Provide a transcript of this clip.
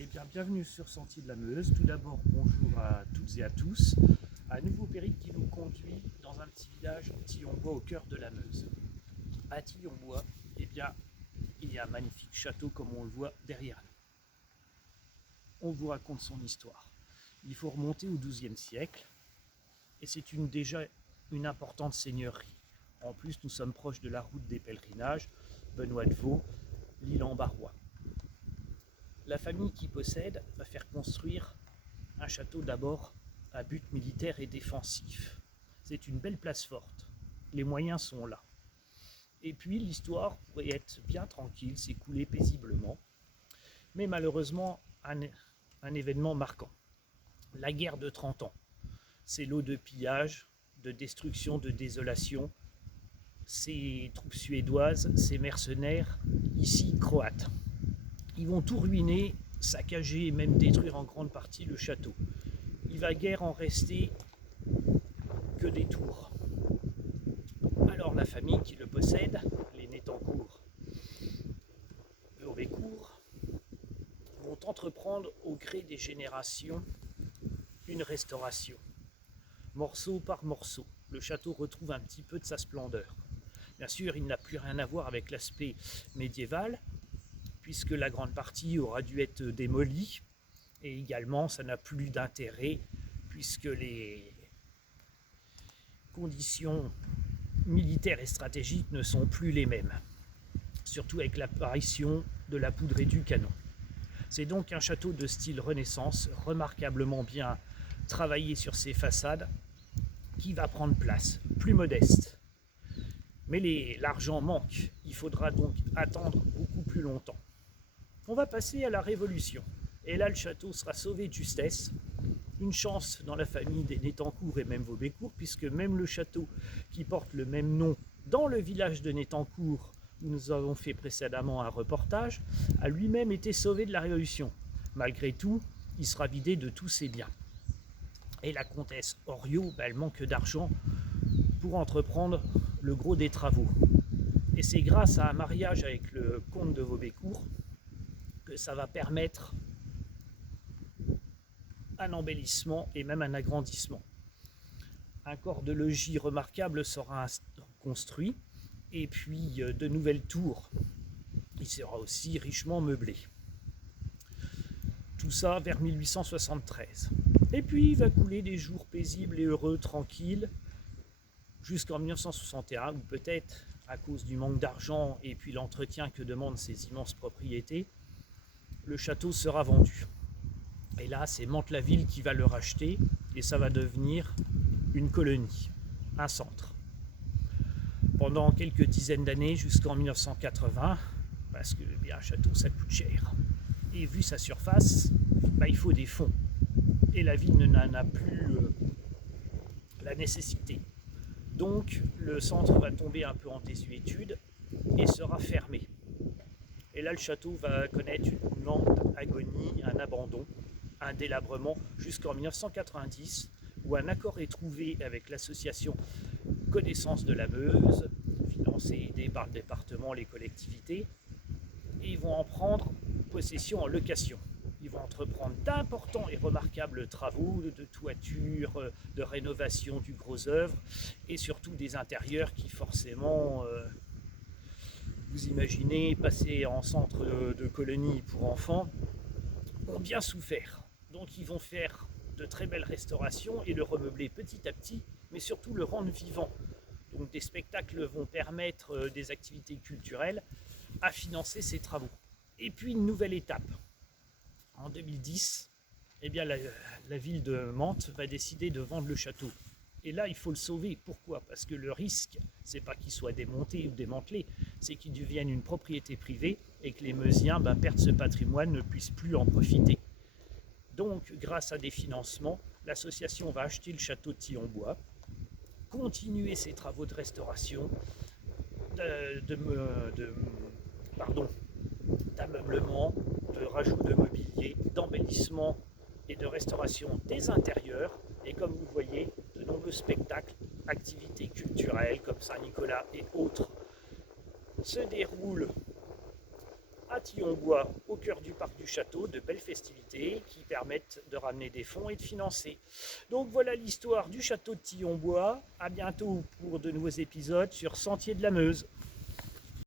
Eh bien, bienvenue sur Sentier de la Meuse. Tout d'abord, bonjour à toutes et à tous. Un nouveau périple qui nous conduit dans un petit village, Thionbois, au cœur de la Meuse. À Thionbois, eh bien, il y a un magnifique château comme on le voit derrière nous. On vous raconte son histoire. Il faut remonter au XIIe siècle et c'est déjà une importante seigneurie. En plus, nous sommes proches de la route des pèlerinages, Benoît de Vaux, l'île en Barrois. La famille qui possède va faire construire un château d'abord à but militaire et défensif. C'est une belle place forte. Les moyens sont là. Et puis l'histoire pourrait être bien tranquille, s'écouler paisiblement. Mais malheureusement, un événement marquant. La guerre de 30 ans. C'est lot de pillage, de destruction, de désolation. Ces troupes suédoises, ces mercenaires, ici croates. Ils vont tout ruiner, saccager et même détruire en grande partie le château. Il va guère en rester que des tours. Alors la famille qui le possède, les Nétancourt, Vaubecourt, vont entreprendre au gré des générations une restauration. Morceau par morceau, le château retrouve un petit peu de sa splendeur. Bien sûr, il n'a plus rien à voir avec l'aspect médiéval, puisque la grande partie aura dû être démolie, et également ça n'a plus d'intérêt, puisque les conditions militaires et stratégiques ne sont plus les mêmes, surtout avec l'apparition de la poudre et du canon. C'est donc un château de style Renaissance, remarquablement bien travaillé sur ses façades, qui va prendre place, plus modeste. Mais l'argent manque, il faudra donc attendre beaucoup plus longtemps. On va passer à la Révolution, et là le château sera sauvé de justesse. Une chance dans la famille des Nétancourt et même Vaubecourt, puisque même le château qui porte le même nom dans le village de Nétancourt, où nous avons fait précédemment un reportage, a lui-même été sauvé de la Révolution. Malgré tout, il sera vidé de tous ses biens. Et la comtesse Oriot, elle manque d'argent pour entreprendre le gros des travaux. Et c'est grâce à un mariage avec le comte de Vaubecourt que ça va permettre un embellissement et même un agrandissement. Un corps de logis remarquable sera construit et puis de nouvelles tours. Il sera aussi richement meublé. Tout ça vers 1873. Et puis il va couler des jours paisibles et heureux, tranquilles, jusqu'en 1961, où peut-être à cause du manque d'argent et puis l'entretien que demandent ces immenses propriétés, le château sera vendu. Et là, c'est Mantes-la-Ville qui va le racheter et ça va devenir une colonie, un centre. Pendant quelques dizaines d'années, jusqu'en 1980, parce que bien, un château, ça coûte cher. Et vu sa surface, il faut des fonds. Et la ville n'en a plus la nécessité. Donc, le centre va tomber un peu en désuétude et sera fermé. Et là, le château va connaître une lente agonie, un abandon, un délabrement jusqu'en 1990, où un accord est trouvé avec l'association Connaissance de la Meuse, financée et aidée par le département, les collectivités, et ils vont en prendre possession en location. Ils vont entreprendre d'importants et remarquables travaux de toiture, de rénovation du gros œuvre, et surtout des intérieurs qui forcément, vous imaginez, passer en centre de colonie pour enfants, ont bien souffert. Donc ils vont faire de très belles restaurations et le remeubler petit à petit, mais surtout le rendre vivant. Donc des spectacles vont permettre des activités culturelles à financer ces travaux. Et puis une nouvelle étape. En 2010, eh bien, la ville de Mantes va décider de vendre le château. Et là, il faut le sauver. Pourquoi? Parce que le risque, c'est pas qu'il soit démonté ou démantelé, c'est qu'il devienne une propriété privée et que les Meusiens perdent ce patrimoine, ne puissent plus en profiter. Donc, grâce à des financements, l'association va acheter le château de Thionbois, continuer ses travaux de restauration, d'ameublement, de rajout de mobilier, d'embellissement et de restauration des intérieurs. Et comme vous voyez, de nombreux spectacles, activités culturelles comme Saint-Nicolas et autres se déroulent à Thionbois, au cœur du parc du château, de belles festivités qui permettent de ramener des fonds et de financer. Donc voilà l'histoire du château de Thionbois. À bientôt pour de nouveaux épisodes sur Sentier de la Meuse.